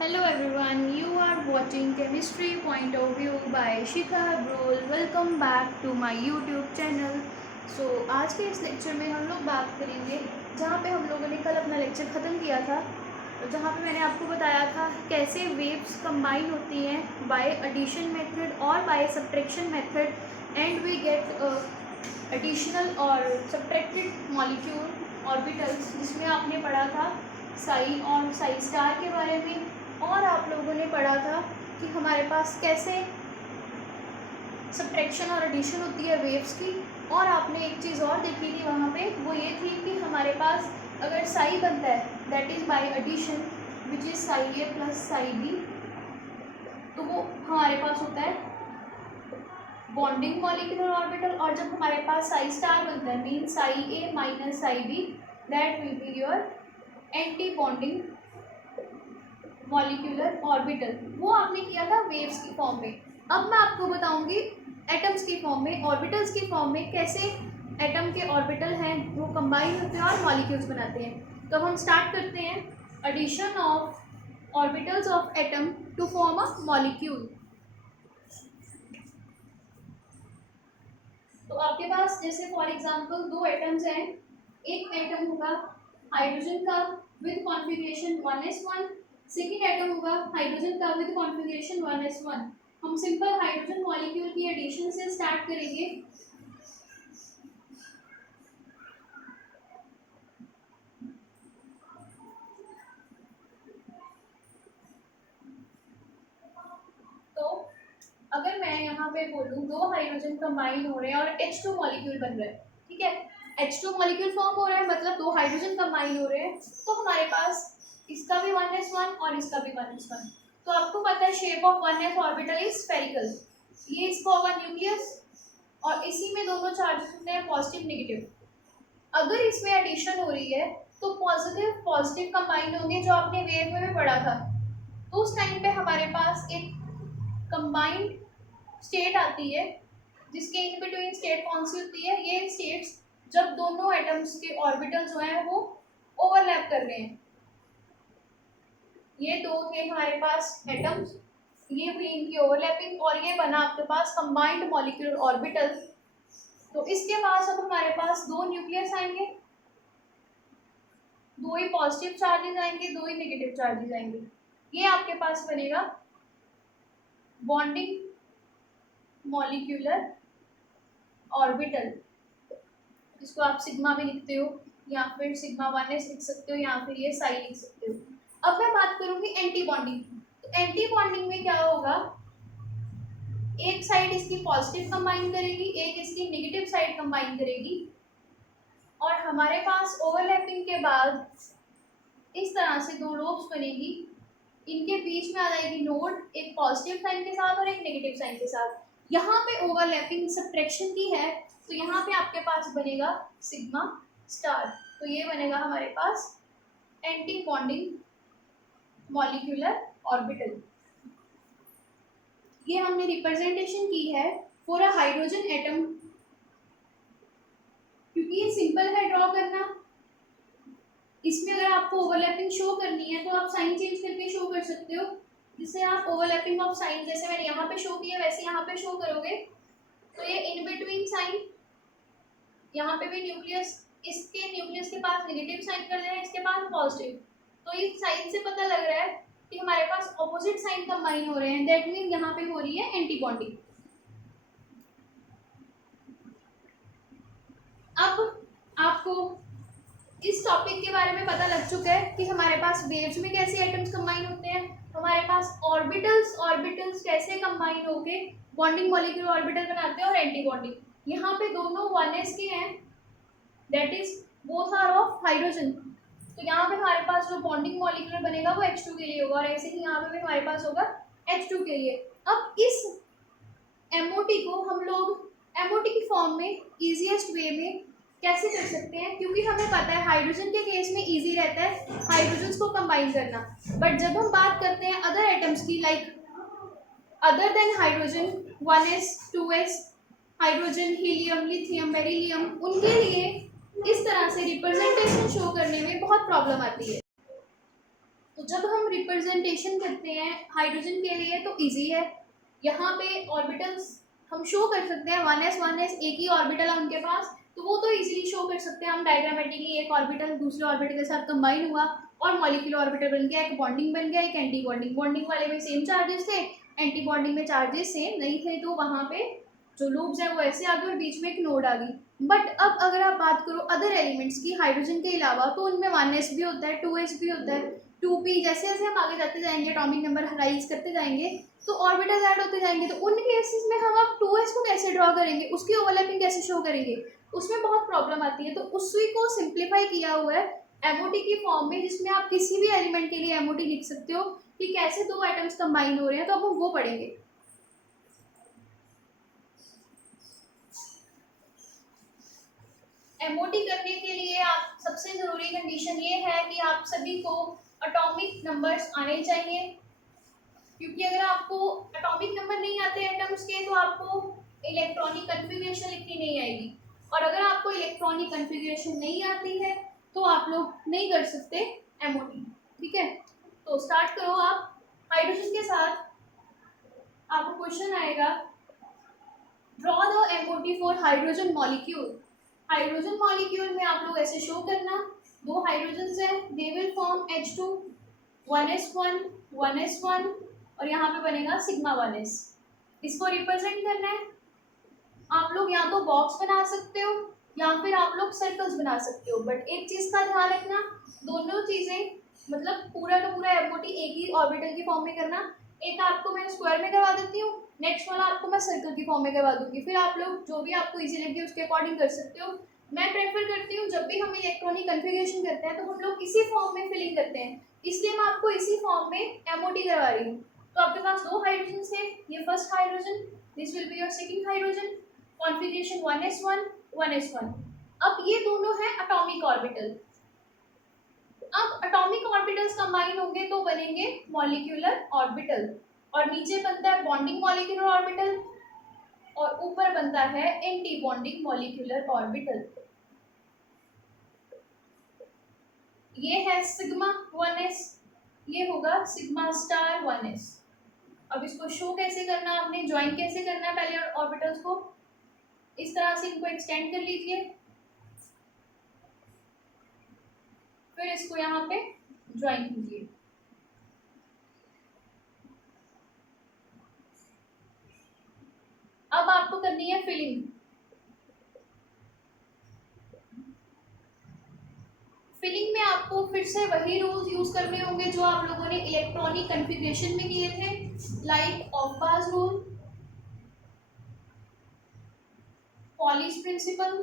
Hello everyone, you are watching Chemistry Point of View by Shikha Brol. Welcome back to my YouTube channel. आज के इस lecture में हम लोग बात करेंगे जहाँ पे हम लोगों ने कल अपना लेक्चर ख़त्म किया था, जहाँ पे मैंने आपको बताया था कैसे वेव्स कंबाइन होती हैं बाय एडिशन मेथड और by subtraction method and we get additional और सब्ट्रैक्टेड मॉलिक्यूल ऑर्बिटल्स, जिसमें आपने पढ़ा था साई और साई स्टार के बारे में, और आप लोगों ने पढ़ा था कि हमारे पास कैसे सब्ट्रैक्शन और एडिशन होती है वेव्स की। और आपने एक चीज़ और देखी थी वहाँ पे, वो ये थी कि हमारे पास अगर साई बनता है that is by addition which is psi A plus psi B, तो वो हमारे पास होता है बॉन्डिंग मॉलिक्यूलर ऑर्बिटल। और जब हमारे पास साई स्टार बनता है mean psi A minus psi B, that will be your anti bonding molecular orbital. वो आपने किया था वेव्स की फॉर्म में। अब मैं आपको बताऊंगी एटम्स की फॉर्म में, ऑर्बिटल्स की फॉर्म में कैसे एटम के ऑर्बिटल हैं वो कंबाइन होते हैं और मॉलिक्यूल्स बनाते हैं। तो हम स्टार्ट करते हैं addition of orbitals of atom to form a molecule. तो आपके पास जैसे फॉर एग्जांपल दो एटम्स हैं, एक एटम होगा हाइड्रोजन का with configuration 1s1, second atom होगा हाइड्रोजन का विद कॉन्फ़िगरेशन 1s1। हम सिंपल हाइड्रोजन मॉलिक्यूल की एडिशन से स्टार्ट करेंगे। तो अगर मैं यहाँ पे बोलूँ दो हाइड्रोजन कंबाइन हो रहे हैं और H2 मॉलिक्यूल बन रहा है, ठीक है, H2 मॉलिक्यूल फॉर्म हो रहा है मतलब दो हाइड्रोजन कंबाइन हो रहे हैं, तो हमारे पास इसका भी 1s1 और इसका भी 1s1। तो आपको पता है shape of 1s orbital is spherical. ये इसका होगा न्यूक्लियस और इसी में दोनों चार्जेस होते हैं पॉजिटिव नेगेटिव। अगर इसमें एडिशन हो रही है तो पॉजिटिव पॉजिटिव कंबाइन होंगे, जो आपने वेव में भी पढ़ा था। तो उस टाइम पे हमारे पास एक कंबाइंड स्टेट आती है जिसके इन बिटवीन स्टेट कौन सी होती है, ये स्टेट्स जब दोनों एटम्स के ऑर्बिटल जो हैं वो ओवरलैप कर रहे हैं। ये दो थे हमारे पास एटम्स, ये हुई इनकी ओवरलैपिंग और ये बना आपके पास कंबाइंड मॉलिक्यूलर ऑर्बिटल। तो इसके पास अब हमारे पास दो न्यूक्लियस आएंगे, दो ही पॉजिटिव चार्जेस आएंगे, दो ही नेगेटिव चार्जेस आएंगे। ये आपके पास बनेगा बॉन्डिंग मॉलिक्यूलर ऑर्बिटल, जिसको आप सिग्मा भी लिखते हो या फिर सिग्मा 1s लिख सकते हो या फिर ये साई लिख सकते हो। अब मैं बात करूंगी एंटी बॉन्डिंग। तो एंटी बॉन्डिंग में क्या होगा, एक साइड इसकी पॉजिटिव कंबाइन करेगी, एक इसकी नेगेटिव साइड कंबाइन करेगी, और हमारे पास ओवरलैपिंग के बाद इस तरह से दो लोब्स बनेगी, इनके बीच में आ जाएगी नोड, एक पॉजिटिव साइन के साथ और एक नेगेटिव साइन के साथ। यहाँ पे ओवरलैपिंग सब्ट्रैक्शन की है तो यहाँ पे आपके पास बनेगा सिग्मा स्टार। तो ये बनेगा हमारे पास एंटी बॉन्डिंग मॉलिक्यूलर ऑर्बिटल। ये हमने रिप्रेजेंटेशन की है फॉर अ हाइड्रोजन एटम, क्योंकि ये सिंपल है ड्रॉ करना। इसमें अगर आपको ओवरलैपिंग शो करनी है तो आप साइन चेंज करके शो कर सकते हो, जिससे आप ओवरलैपिंग ऑफ साइन, जैसे मैंने यहाँ पे शो किया वैसे यहाँ पे शो करोगे। तो ये इन बिटवीन साइन, यहाँ पे भी न्यूक्लियस, इसके न्यूक्लियस के पास नेगेटिव साइन कर दे रहे हैं, इसके पास पॉजिटिव। तो इस साइन से पता लग रहा है कि हमारे पास ऑपोजिट साइन कंबाइन हो रहे हैं, दैट मीन यहाँ पे हो रही है एंटी बॉन्डिंग। अब आपको इस टॉपिक के बारे में पता लग चुका है कि हमारे पास वेव्स में कैसे एटम्स कंबाइन होते हैं, हमारे पास ऑर्बिटल्स कैसे कंबाइन होके बॉन्डिंग मॉलिक्यूलर ऑर्बिटल बनाते हैं और एंटी बॉन्डिंग। यहाँ पे दोनों 1s के हैं, that is both are of hydrogen. तो यहाँ पे हमारे पास जो बॉन्डिंग मॉलिक्यूलर बनेगा वो H2 के लिए होगा, और ऐसे ही यहाँ पे भी हमारे पास होगा H2 के लिए। अब इस MOT को हम लोग MOT की फॉर्म में ईजीएस्ट वे में कैसे कर सकते हैं, क्योंकि हमें पता है हाइड्रोजन के केस में इजी रहता है हाइड्रोजन्स को कंबाइन करना, बट जब हम बात करते हैं अदर एटम्स की, like other than hydrogen 1s 2s hydrogen, helium, lithium, beryllium, उनके लिए इस तरह से रिप्रेजेंटेशन शो करने में बहुत प्रॉब्लम आती है। तो जब हम रिप्रेजेंटेशन करते हैं हाइड्रोजन के लिए तो इजी है, यहाँ पे ऑर्बिटल्स हम शो कर सकते हैं, 1s एक ही ऑर्बिटल है उनके पास, तो वो तो इजीली शो कर सकते हैं हम डायग्रामेटिकली, एक ऑर्बिटल दूसरे ऑर्बिटल के साथ कंबाइन हुआ और मॉलिक्यूलर ऑर्बिटल बन गया, एक बॉन्डिंग बन गया, एक एंटी बॉन्डिंग, बॉन्डिंग वाले में सेम चार्जेस थे, एंटी बॉन्डिंग में चार्जेस सेम नहीं थे, तो वहाँ पे जो लूप्स हैं वो ऐसे आ गए और बीच में एक नोड आ गई। बट अब अगर आप बात करो अदर एलिमेंट्स की हाइड्रोजन के अलावा, तो उनमें 1s भी होता है, 2s भी होता है, 2p, जैसे जैसे हम आगे जाते जाएंगे एटॉमिक नंबर राइज करते जाएंगे तो ऑर्बिटल ऐड होते जाएंगे, तो उन केसेस में हम अब 2s को कैसे ड्रॉ करेंगे, उसकी ओवरलैपिंग कैसे शो करेंगे, उसमें बहुत प्रॉब्लम आती है। तो उसी को सिंप्लीफाई किया हुआ है एमओटी की फॉर्म में, जिसमें आप किसी भी एलिमेंट के लिए एमओटी लिख सकते हो कि कैसे दो एटम्स कंबाइन हो रहे हैं, तो अब हम वो पढ़ेंगे। एमओटी करने के लिए आप सबसे जरूरी कंडीशन ये है कि आप सभी को एटॉमिक नंबर्स आने चाहिए, क्योंकि अगर आपको एटॉमिक नंबर नहीं आते एटम्स के तो आपको इलेक्ट्रॉनिक कन्फिगरेशन लिखनी नहीं आएगी, और अगर आपको इलेक्ट्रॉनिक कन्फिगरेशन नहीं आती है तो आप लोग नहीं कर सकते एमओटी। ठीक है, तो स्टार्ट करो आप। हाइड्रोजन के साथ आपको क्वेश्चन आएगा, draw the MOT for hydrogen molecule. Hydrogen molecule में आप लोग ऐसे शो करना, दो हाइड्रोजन है, they will form H2, 1s1 1s1 और यहाँ पे बनेगा सिग्मा 1s। इसको रिप्रेजेंट करना है, आप लोग या तो बॉक्स बना सकते हो या फिर आप लोग सर्कल्स बना सकते हो, बट एक चीज का ध्यान रखना, दोनों चीजें मतलब पूरा का पूरा एमओटी एक ही ऑर्बिटल की फॉर्म में करना। एक आपको मैं स्क्वायर में करवा देती हूँ, नेक्स्ट वाला आपको मैं सर्कल की फॉर्म में करवा दूंगी, फिर आप लोग जो भी आपको इजी लगे उसके अकॉर्डिंग कर सकते हो। मैं प्रेफर करती हूँ जब भी हम इलेक्ट्रॉनिक कन्फिगरेशन करते हैं तो हम लोग इसी फॉर्म में फिलिंग करते हैं, इसलिए मैं आपको इसी फॉर्म में एमओटी करवा रही हूँ। तो आपके पास दो हाइड्रोजन है, ये first hydrogen, this will be your second hydrogen, configuration 1s1 1s1। अब ये दोनों हैं एटॉमिक ऑर्बिटल। अब एटॉमिक ऑर्बिटल्स कंबाइन होंगे तो बनेंगे मॉलिक्यूलर ऑर्बिटल, और नीचे बनता है बॉन्डिंग मॉलिक्यूलर ऑर्बिटल और ऊपर बनता है एंटी बॉन्डिंग मॉलिक्यूलर ऑर्बिटल। ये है सिग्मा 1s, ये होगा सिग्मा स्टार 1s। अब इसको शो कैसे करना है, आपने ज्वाइन कैसे करना है, पहले ऑर्बिटल्स को इस तरह से इनको एक्सटेंड कर लीजिए, फिर इसको यहाँ पे ज्वाइन कीजिए। अब आपको करनी है फिलिंग। फिलिंग में आपको फिर से वही रूल्स यूज करने होंगे जो आप लोगों ने इलेक्ट्रॉनिक कन्फिगरेशन में किए थे, लाइक ऑफ-पास रूल, पॉलिश प्रिंसिपल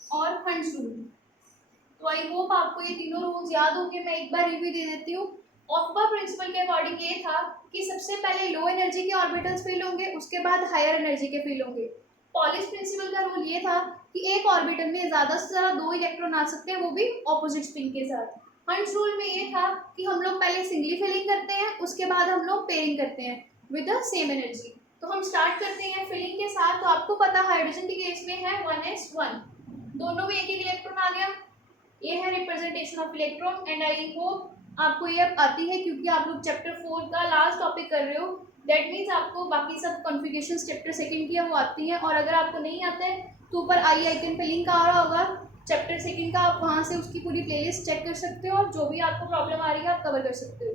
और हंस रूल। तो आई होप आपको ये तीनों रूल्स याद होंगे, मैं एक बार रिव्यू दे देती हूँ। ऑफ-पास प्रिंसिपल के अकॉर्डिंग ये था कि सबसे पहले लो एनर्जी के ऑर्बिटल्स फिल होंगे, उसके बाद हायर एनर्जी के फिल होंगे। पॉलिश प्रिंसिपल का रूल ये था कि एक ऑर्बिटल में ज़्यादा से ज़्यादा दो इलेक्ट्रॉन आ सकते हैं, वो भी ऑपोजिट स्पिन के साथ। हंस रूल में ये था कि हम लोग पहले सिंगली फिलिंग करते हैं, उसके बाद हम लोग पेयरिंग करते हैं विद द सेम एनर्जी। तो हम स्टार्ट करते हैं फिलिंग के साथ। तो आपको पता हाइड्रोजन के केस में है 1s1, दोनों में एक एक इलेक्ट्रॉन आ गया। ये है representation of electron, and I hope आपको ये अब आती है क्योंकि आप लोग चैप्टर 4 का लास्ट टॉपिक कर रहे हो, दैट मीन्स आपको बाकी सब कॉन्फ़िगरेशन चैप्टर सेकंड की है वो आती हैं। और अगर आपको नहीं आता है तो ऊपर आई आइकन पे लिंक आ रहा होगा चैप्टर सेकंड का, आप वहाँ से उसकी पूरी प्लेलिस्ट चेक कर सकते हो और जो भी आपको प्रॉब्लम आ रही है आप कवर कर सकते हो।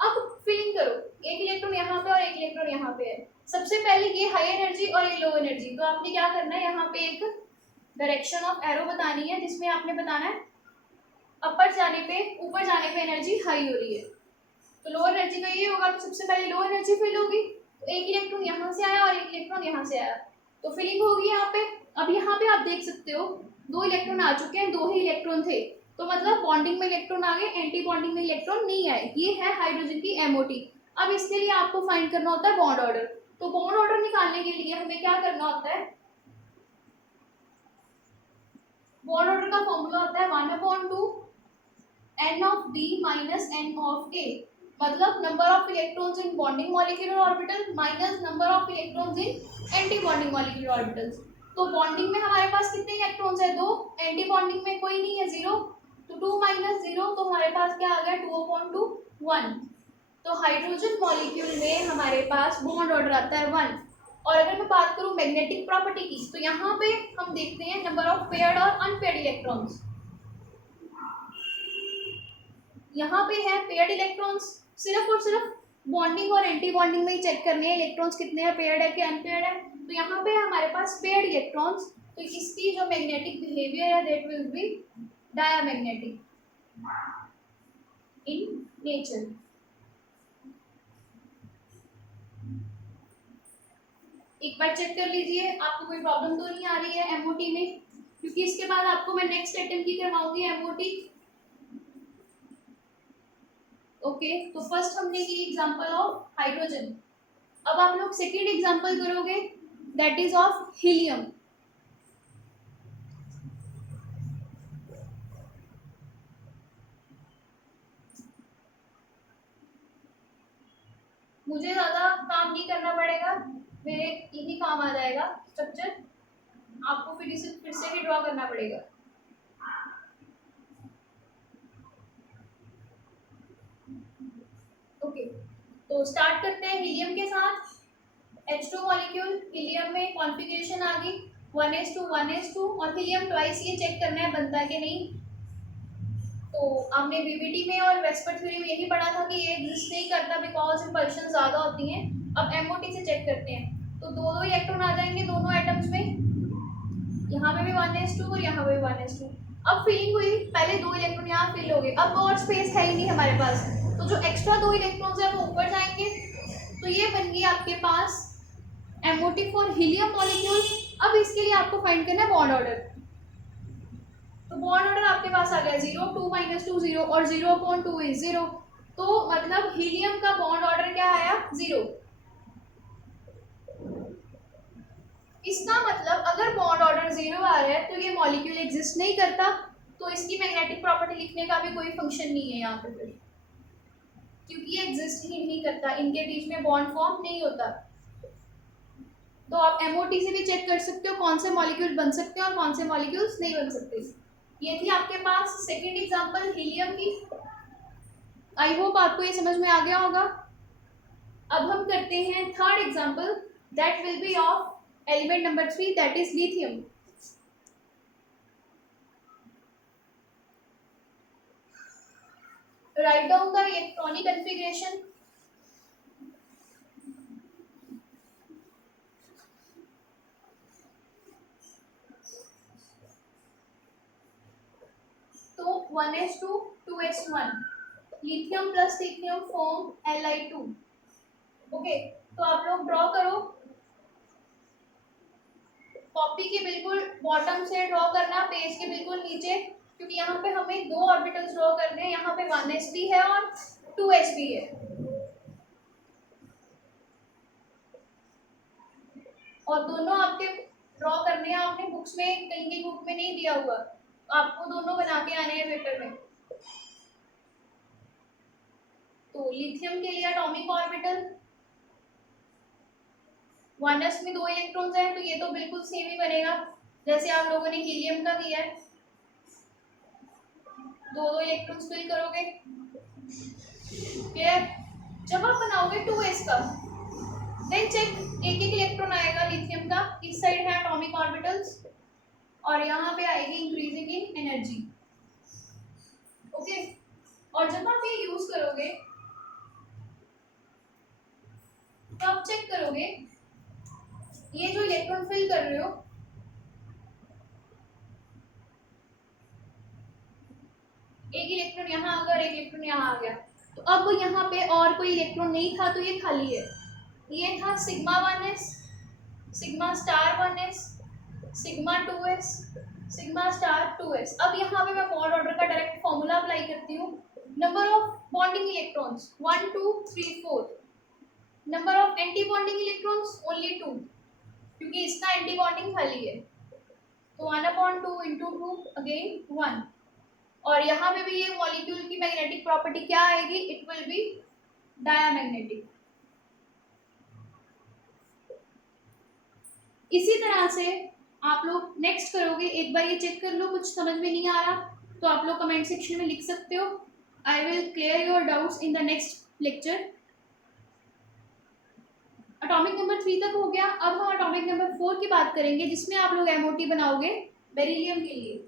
अब फिलिंग करो, एक इलेक्ट्रॉन यहाँ पे और एक इलेक्ट्रॉन यहाँ पे है। सबसे पहले ये हाई एनर्जी और ये लो एनर्जी, तो आपने क्या करना है, यहाँ पे एक डायरेक्शन ऑफ एरो बतानी है जिसमें आपने बताना है अपर जाने पे, ऊपर जाने पे एनर्जी हाई हो रही है, तो लो एनर्जी का ये होगा। तो सबसे पहले लो एनर्जी फिल होगी, तो एक इलेक्ट्रॉन यहाँ से आया और एक इलेक्ट्रॉन यहाँ से आया, तो फिलिंग होगी यहाँ पे। अब यहाँ पे आप देख सकते हो दो इलेक्ट्रॉन आ चुके हैं, दो ही इलेक्ट्रॉन थे, तो मतलब बॉन्डिंग में इलेक्ट्रॉन आ गए, एंटी बॉन्डिंग में इलेक्ट्रॉन नहीं आए। ये है हाइड्रोजन की एमओटी। अब इसके लिए आपको फाइंड करना होता है बॉन्ड ऑर्डर। तो बॉन्ड ऑर्डर निकालने के लिए हमें क्या करना होता है, बॉन्ड ऑर्डर का फॉर्मूला होता है 1/2 n of b minus n of a, मतलब number of electrons in bonding molecular orbital minus number of electrons in anti bonding molecular orbitals. तो बॉन्डिंग में हमारे पास कितने इलेक्ट्रॉन्स है, दो, एंटी बॉन्डिंग में कोई नहीं है, जीरो। तो 2 माइनस 0 तो हमारे पास क्या आ गया 2/1। तो हाइड्रोजन मॉलिक्यूल में हमारे पास बॉन्ड ऑर्डर आता है 1। और अगर मैं बात करूं मैग्नेटिक प्रॉपर्टी की तो यहाँ पे हम देखते हैं नंबर ऑफ पेयर्ड और अनपेयर्ड इलेक्ट्रॉन्स। यहाँ पे है पेयर्ड इलेक्ट्रॉन्स, सिर्फ और सिर्फ बॉन्डिंग और एंटी बॉन्डिंग में ही चेक करने हैं इलेक्ट्रॉन्स कितने हैं, पेयर्ड है कि अनपेयर्ड है। तो यहाँ पे हमारे पास पेयर्ड इलेक्ट्रॉन्स, तो इसकी जो मैग्नेटिक बिहेवियर है that will B diamagnetic in nature. एक बार चेक कर लीजिए आपको कोई प्रॉब्लम तो नहीं आ रही है एमओटी में, क्योंकि इसके बाद आपको मैं नेक्स्ट अटेम्प्ट की करवाऊंगी एमओटी। ओके, तो फर्स्ट हमने की एग्जांपल ऑफ हाइड्रोजन। अब आप लोग सेकेंड एग्जांपल करोगे दैट इज ऑफ हीलियम। मुझे ज़्यादा काम नहीं करना पड़ेगा, मेरे यही काम आ जाएगा स्ट्रक्चर, आपको फिर इसे फिर से ही ड्रॉ करना पड़ेगा। ओके, तो स्टार्ट करते हैं हीलियम के साथ। H2 मॉलिक्यूल, हीलियम में कॉन्फ़िगरेशन आ गई 1s2 1s2 और हीलियम ट्वाइस, ये चेक करना है बनता है कि नहीं। तो हमने बीबीटी में और वेस्पर थ्योरी में यही पढ़ा था कि ये एग्जिस्ट नहीं करता बिकॉज इम्पल्शन ज़्यादा होती हैं। अब एमओटी से चेक करते हैं, तो दो दो इलेक्ट्रॉन आ जाएंगे दोनों एटम्स में, यहाँ पे भी 1s2 और यहाँ पे भी 1s2। अब फिलिंग हुई, पहले दो इलेक्ट्रॉन यहाँ फिल हो गए, अब और स्पेस है ही नहीं हमारे पास, तो जो एक्स्ट्रा दो इलेक्ट्रॉन्स है वो ऊपर जाएंगे। तो ये बन गई आपके पास एमओटी फॉर हीलियम मॉलिक्यूल। अब इसके लिए आपको फाइंड करना है बॉन्ड ऑर्डर। तो बॉन्ड ऑर्डर आपके पास आ गया 0 2 माइनस 2 0 और 0/2 इज 0। तो मतलब हीलियम का बॉन्ड ऑर्डर क्या आया 0। इसका मतलब अगर बॉन्ड ऑर्डर 0 आ रहा है तो ये मॉलिक्यूल एग्जिस्ट नहीं करता, तो इसकी मैग्नेटिक प्रॉपर्टी लिखने का भी कोई फंक्शन नहीं है यहाँ पे फिर, क्योंकि ये एग्जिस्ट ही नहीं करता, इनके बीच में बॉन्ड फॉर्म नहीं होता। तो आप एमओटी से भी चेक कर सकते हो कौन से मॉलिक्यूल बन सकते हैं और कौन से मॉलिक्यूल्स नहीं बन सकते। ये थी आपके पास सेकेंड एग्जांपल हीलियम की। आई होप आपको ये समझ में आ गया होगा। अब हम करते हैं third example that will B of element number 3 that is lithium. Write down the electronic configuration. तो 1s2 2s1 lithium plus lithium form Li2। Okay, तो आप लोग ड्रॉ करो, कॉपी के बिल्कुल बॉटम से ड्रॉ करना, पेज के बिल्कुल नीचे, क्योंकि यहाँ पे हमें दो ऑर्बिटल्स ड्रॉ करने हैं, यहाँ पे 1s भी है और 2s भी है। और दोनों आपके ड्रॉ करने हैं, आपने बुक्स में कहीं की बुक में नहीं दिया हुआ, आपको दोनों बना के आने हैं पेपर में। तो लिथियम के लिए एटॉमिक ऑर्बिटल 1s में दो इलेक्ट्रॉन्स हैं, तो ये तो बिल्कुल सेम ही बनेगा जैसे आप लोगों ने हीलियम का किया है, दो दो इलेक्ट्रॉन्स फिल करोगे। क्लियर? जब आप बनाओगे 2s का देन चेक, एक एक इलेक्ट्रॉन आएगा लिथियम का, इस साइड है एटॉमिक ऑर्बिटल्स और यहाँ पे आएगी इंक्रीजिंग इन एनर्जी। ओके, और जब आप ये यूज करोगे तो आप चेक करोगे ये जो इलेक्ट्रॉन फिल कर रहे हो, एक इलेक्ट्रॉन यहाँ आ गया और एक इलेक्ट्रॉन यहाँ आ गया, तो अब यहाँ पे और कोई इलेक्ट्रॉन नहीं था तो ये खाली है। ये था sigma 1s, sigma star 1s, sigma 2s, sigma star 2s। अब यहाँ पे मैं बॉन्ड ऑर्डर का डायरेक्ट फॉर्मूला अप्लाई करती हूँ। Number of bonding electrons 1 2 3 4, number of anti bonding electrons only 2, क्योंकि इसका एंटी बॉन्डिंग खाली है, तो 1/2 इंटू 2 अगेन 1। और यहाँ पे भी ये मॉलिक्यूल की मैग्नेटिक प्रॉपर्टी क्या आएगी, इट विल बी डायमैग्नेटिक। इसी तरह से आप लोग नेक्स्ट करोगे, एक बार ये चेक कर लो कुछ समझ में नहीं आ रहा तो आप लोग कमेंट सेक्शन में लिख सकते हो. I will clear your doubts in the next lecture. Atomic number 3 तक हो गया. अब हम एटॉमिक नंबर 4 की बात करेंगे, जिसमें आप लोग एमओटी बनाओगे बेरिलियम के लिए.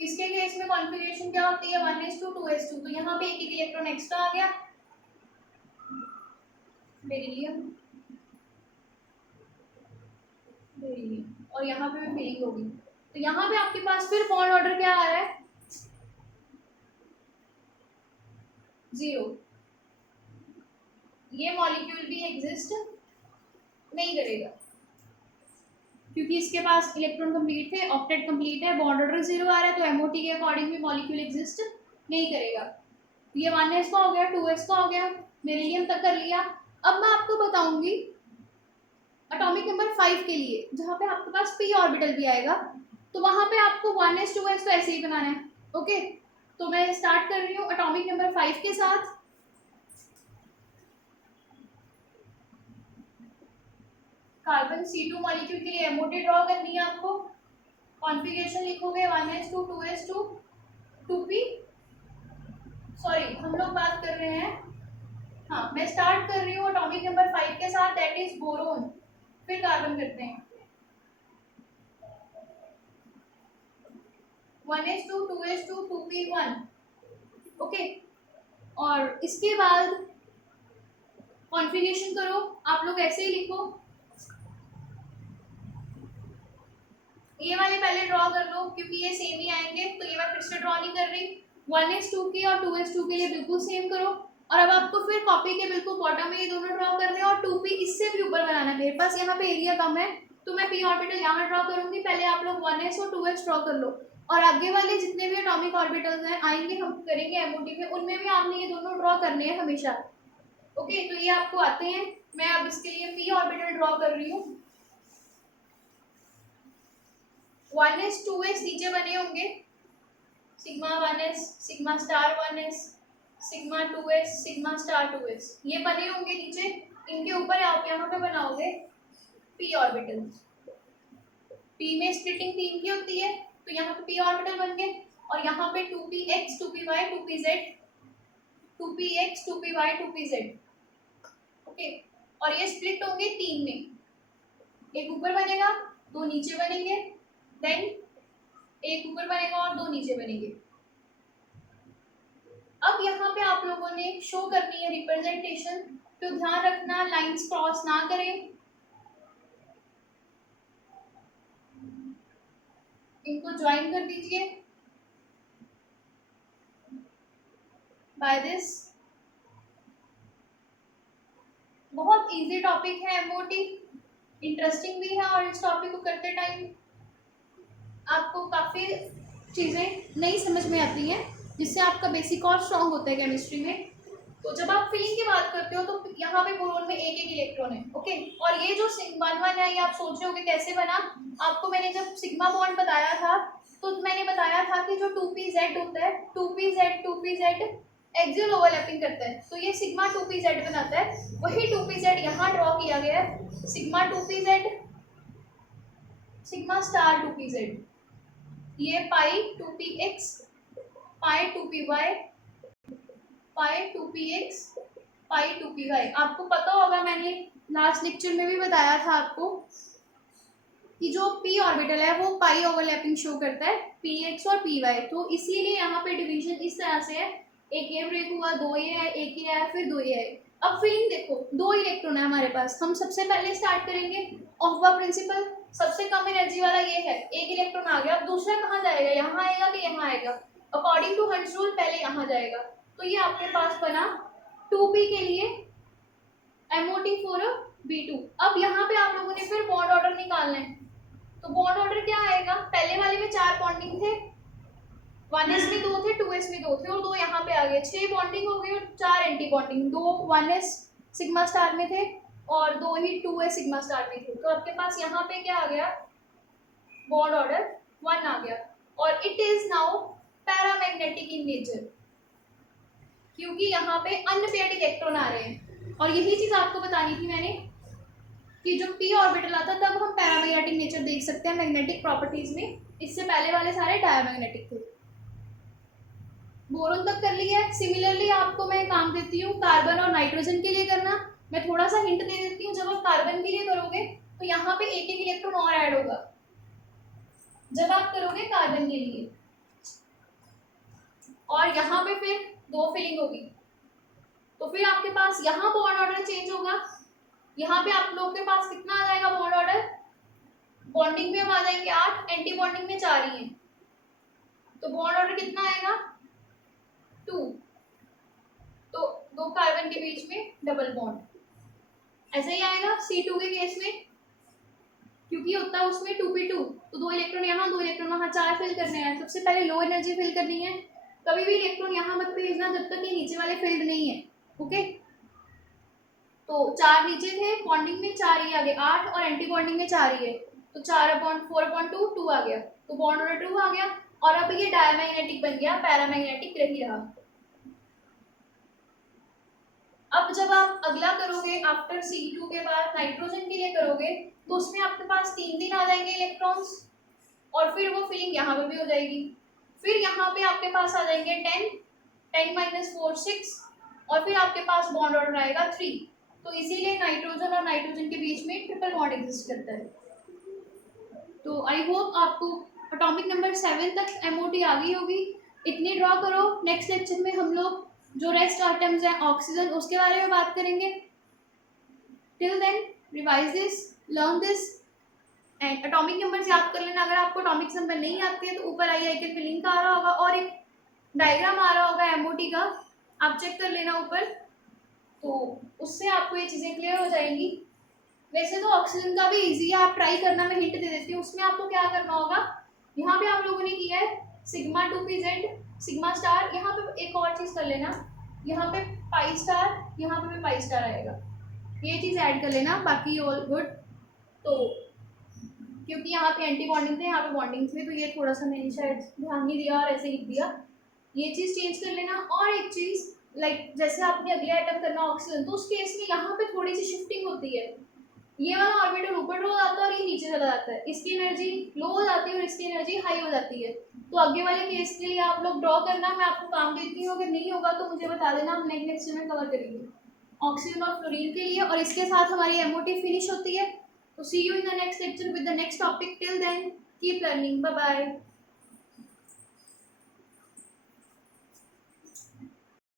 इसके केस में कॉन्फ़िगरेशन क्या होती है, 1s2 2s2. तो यहाँ पे एक इलेक्ट्रॉन एक्स्ट्रा आ गया, बेरिलियम बेरिलियम, और यहाँ पे भी फिलिंग होगी. तो यहाँ पे आपके पास फिर बॉन्ड ऑर्डर क्या आ रहा है, 0. ये मॉलिक्यूल भी एग्जिस्ट नहीं करेगा, क्योंकि इसके पास इलेक्ट्रॉन कंप्लीट थे, ऑक्टेट कंप्लीट है, बॉन्ड ऑर्डर 0 आ रहा है, तो एमओटी के अकॉर्डिंग भी मॉलिक्यूल एग्जिस्ट नहीं करेगा. ये 1s का हो गया, 2s का हो गया, बेरिलियम तक कर लिया. अब मैं आपको बताऊंगी एटॉमिक नंबर 5 के लिए, जहाँ पे आपके पास p ऑर्बिटल भी आएगा. तो वहां पे आपको 1s 2s तो ऐसे ही बनाना है. ओके, तो मैं स्टार्ट कर रही हूँ एटॉमिक नंबर 5 के साथ. कार्बन C2 मॉलिक्यूल के लिए एमओटी ड्रॉ करनी है आपको. कॉन्फ़िगरेशन लिखोगे 1s2 2s2 2p. सॉरी, हम लोग बात कर रहे हैं, हाँ मैं स्टार्ट कर रही हूँ एटॉमिक नंबर 5 के साथ, दैट इज बोरोन. फिर कार्बन करते हैं 1s2 2s2 2p1. ओके, और इसके बाद कॉन्फ़िगरेशन करो आप लोग ऐसे ही लिखो. ये वाले पहले ड्रॉ कर लो, क्योंकि ये सेम ही आएंगे, तो ये मैं फिर से ड्रॉ नहीं कर रही. 1s2 के और 2s2 के लिए बिल्कुल सेम करो. और अब आपको फिर कॉपी के बिल्कुल बॉटम में ये दोनों ड्रॉ करने हैं, और 2p इससे भी ऊपर बनाना है. मेरे पास यहाँ पे एरिया कम है, तो मैं p ऑर्बिटल यहाँ ड्रॉ करूंगी. पहले आप लोग 1s और 2s ड्रॉ कर लो, और आगे वाले जितने भी एटॉमिक ऑर्बिटल्स हैं आएंगे, हम करेंगे एमओटी में, उनमें भी आपने ये दोनों ड्रॉ करने हैं हमेशा. ओके, तो ये आपको आते हैं. मैं अब इसके लिए p ऑर्बिटल ड्रॉ कर रही हूँ. 1s 2s नीचे बने होंगे, sigma 1s sigma star 1s sigma 2s sigma star 2s, ये बने होंगे नीचे. इनके ऊपर आप यहाँ पे बनाओगे p ऑर्बिटल. p में स्प्लिटिंग 3 की होती है, तो यहाँ पे p ऑर्बिटल बन गए, और यहाँ पे 2px 2py 2pz 2px 2py 2pz. Okay, और ये स्प्लिट होंगे 3 में, एक ऊपर बनेगा, 2 नीचे बनेंगे, देन एक ऊपर बनेगा और 2 नीचे बनेंगे. अब यहाँ पे आप लोगों ने शो करनी है रिप्रेजेंटेशन, तो ध्यान रखना लाइंस क्रॉस ना करें. इनको ज्वाइन कर दीजिए बाय दिस. बहुत इजी टॉपिक है एमओटी, इंटरेस्टिंग भी है, और इस टॉपिक को करते टाइम आपको काफ़ी चीज़ें नई समझ में आती हैं, जिससे आपका बेसिक और स्ट्रॉन्ग होता है केमिस्ट्री में. तो जब आप फिलिंग की बात करते हो, तो यहाँ पे बोरोन में एक एक इलेक्ट्रॉन है. ओके, और ये जो सिग्मा 1 है, ये आप सोच रहे होगे कैसे बना. आपको मैंने जब सिग्मा बॉन्ड बताया था, तो मैंने बताया था कि जो 2pz होता है, 2pz एक्सियल ओवरलैपिंग करता है, तो ये सिग्मा 2pz बनाता है. वही 2pz यहाँ ड्रॉ किया गया है, sigma 2pz sigma star 2pz. ये पाई 2px पाई 2py पाई 2px पाई 2py. आपको पता होगा, मैंने लास्ट लेक्चर में भी बताया था आपको कि जो p ऑर्बिटल है वो पाई ओवरलैपिंग शो करता है, px और py. तो इसीलिए यहाँ पे डिवीजन इस तरह से है, एक ये ब्रेक हुआ, 2 ये है, एक ये है, फिर 2 ये है. अब फिलिंग देखो, 2 इलेक्ट्रॉन है हमारे पास. हम सबसे पहले स्टार्ट करेंगे ऑफ प्रिंसिपल, सबसे कम एनर्जी वाला ये है, एक इलेक्ट्रॉन आ गया. अब दूसरा कहाँ जाएगा, यहाँ आएगा कि यहाँ आएगा. अकॉर्डिंग टू हंस रूल पहले यहाँ जाएगा. तो ये आपके पास बना 2p के लिए MOT for B2. अब यहाँ पे आप लोगों ने फिर बॉन्ड ऑर्डर निकालना है. तो बॉन्ड ऑर्डर क्या आएगा, पहले वाले में 4 बॉन्डिंग थे, 1s में 2 थे, 2s में 2 थे, और 2 यहाँ पे आ गए, 6 बॉन्डिंग हो गई, और 4 anti bonding. 2 1s sigma star में थे, और 2 ही 2s सिग्मा स्टार में थे. तो आपके पास यहाँ पे क्या आ गया, बॉन्ड ऑर्डर 1 आ गया. और it is now paramagnetic in nature, क्योंकि यहाँ पे अनपेयर्ड इलेक्ट्रॉन आ रहे हैं। और यही चीज़ आपको बतानी थी मैंने कि जो p ऑर्बिटल आता तब हम पैरामैग्नेटिक नेचर देख सकते हैं मैग्नेटिक प्रॉपर्टीज में, इससे पहले वाले सारे डायमैग्नेटिक थे। बोरोन तक कर लिया है। सिमिलरली आपको मैं काम देती हूँ कार्बन और नाइट्रोजन के लिए करना। मैं थोड़ा सा हिंट दे देती हूँ, जब आप कार्बन के लिए करोगे तो यहाँ पे एक एक इलेक्ट्रॉन और ऐड होगा जब आप करोगे कार्बन के लिए, और यहाँ पे फिर 2 फिलिंग होगी। तो फिर आपके पास यहाँ बॉन्ड ऑर्डर चेंज होगा। यहाँ पे आप लोग के पास कितना आ जाएगा बॉन्ड ऑर्डर? बॉन्डिंग में हम आ जाएंगे 8, एंटी बॉन्डिंग में 4 ही है, तो बॉन्ड ऑर्डर कितना आएगा? 2। तो 2 कार्बन के बीच में डबल बॉन्ड, ऐसा ही आएगा C2 के केस में, क्योंकि होता है उसमें 2p2, तो 2 इलेक्ट्रॉन यहाँ 2 इलेक्ट्रॉन वहाँ, 4 फिल करने हैं। सबसे पहले लो एनर्जी फिल करनी है। कभी भी इलेक्ट्रॉन यहाँ मत भेजना जब तक ये नीचे वाले फिल्ड नहीं है। ओके, तो 4 नीचे थे, बॉन्डिंग में 4 ही आ गए, 8, और एंटी बॉन्डिंग में 4 ही है, तो 4/4/2 2 आ गया, तो बॉन्ड ऑर्डर 2 आ गया। और अब ये डायमैग्नेटिक बन गया, पैरामैग्नेटिक रही रहा। अब जब आप अगला करोगे आफ्टर C2 के बाद नाइट्रोजन के लिए करोगे, तो उसमें आपके पास 3 आ जाएंगे इलेक्ट्रॉन्स, और फिर वो फिलिंग यहाँ पर भी हो जाएगी। फिर यहाँ पे आपके पास आ जाएंगे 10 - 4 6, और फिर आपके पास बॉन्ड ऑर्डर आएगा 3। तो इसीलिए नाइट्रोजन और नाइट्रोजन के बीच में ट्रिपल बॉन्ड एग्जिस्ट करता है। तो आई होप आपको एटॉमिक नंबर 7 तक MOT आ गई होगी। इतनी ड्रॉ करो। नेक्स्ट लेक्चर में हम लोग जो रेस्ट आइटम्स हैं ऑक्सीजन, उसके बारे में बात करेंगे। Till then revise this, learn this and atomic number याद कर लेना। अगर आपको एटॉमिक नंबर नहीं आते हैं तो ऊपर आई आइकन पे लिंक आ रहा होगा और एक डायग्राम आ रहा होगा MOT का, आप चेक कर लेना ऊपर, तो उससे आपको ये चीज़ें क्लियर हो जाएंगी। वैसे तो ऑक्सीजन का भी इजी है, आप ट्राई करना, मैं हिंट दे देती हूँ। उसमें आपको क्या करना होगा, यहाँ पे आप लोगों ने किया है सिग्मा 2pz सिग्मा स्टार, यहाँ पे एक और चीज़ कर लेना, यहाँ पे पाई स्टार, यहाँ पे भी पाई स्टार आएगा, ये चीज़ ऐड कर लेना, बाकी ऑल गुड। तो क्योंकि यहाँ पे एंटी बॉन्डिंग थे, यहाँ पे बॉन्डिंग थे, तो ये थोड़ा सा मैंने शायद ध्यान नहीं दिया और ऐसे लिख दिया, ये चीज़ चेंज कर लेना। और एक चीज़ लाइक जैसे आपने अगले आइटम करना ऑक्सीजन, तो उस केस में यहाँ पे थोड़ी सी शिफ्टिंग होती है, ये वाला ऑर्बिटल ऊपर हो जाता है और ये नीचे चला जाता है, इसकी एनर्जी लो हो जाती है और इसकी एनर्जी हाई हो जाती है। तो आगे वाले केस के लिए आप लोग ड्रॉ करना, मैं आपको काम देती हूँ, अगर नहीं होगा तो मुझे बता देना, हम नेक्स्ट लेक्चर में कवर करेंगे ऑक्सीजन और फ्लोरीन के लिए। और इसके साथ हमारी MOT फिनिश होती है। तो see you in the next lecture with the next topic. Till then keep learning, bye bye.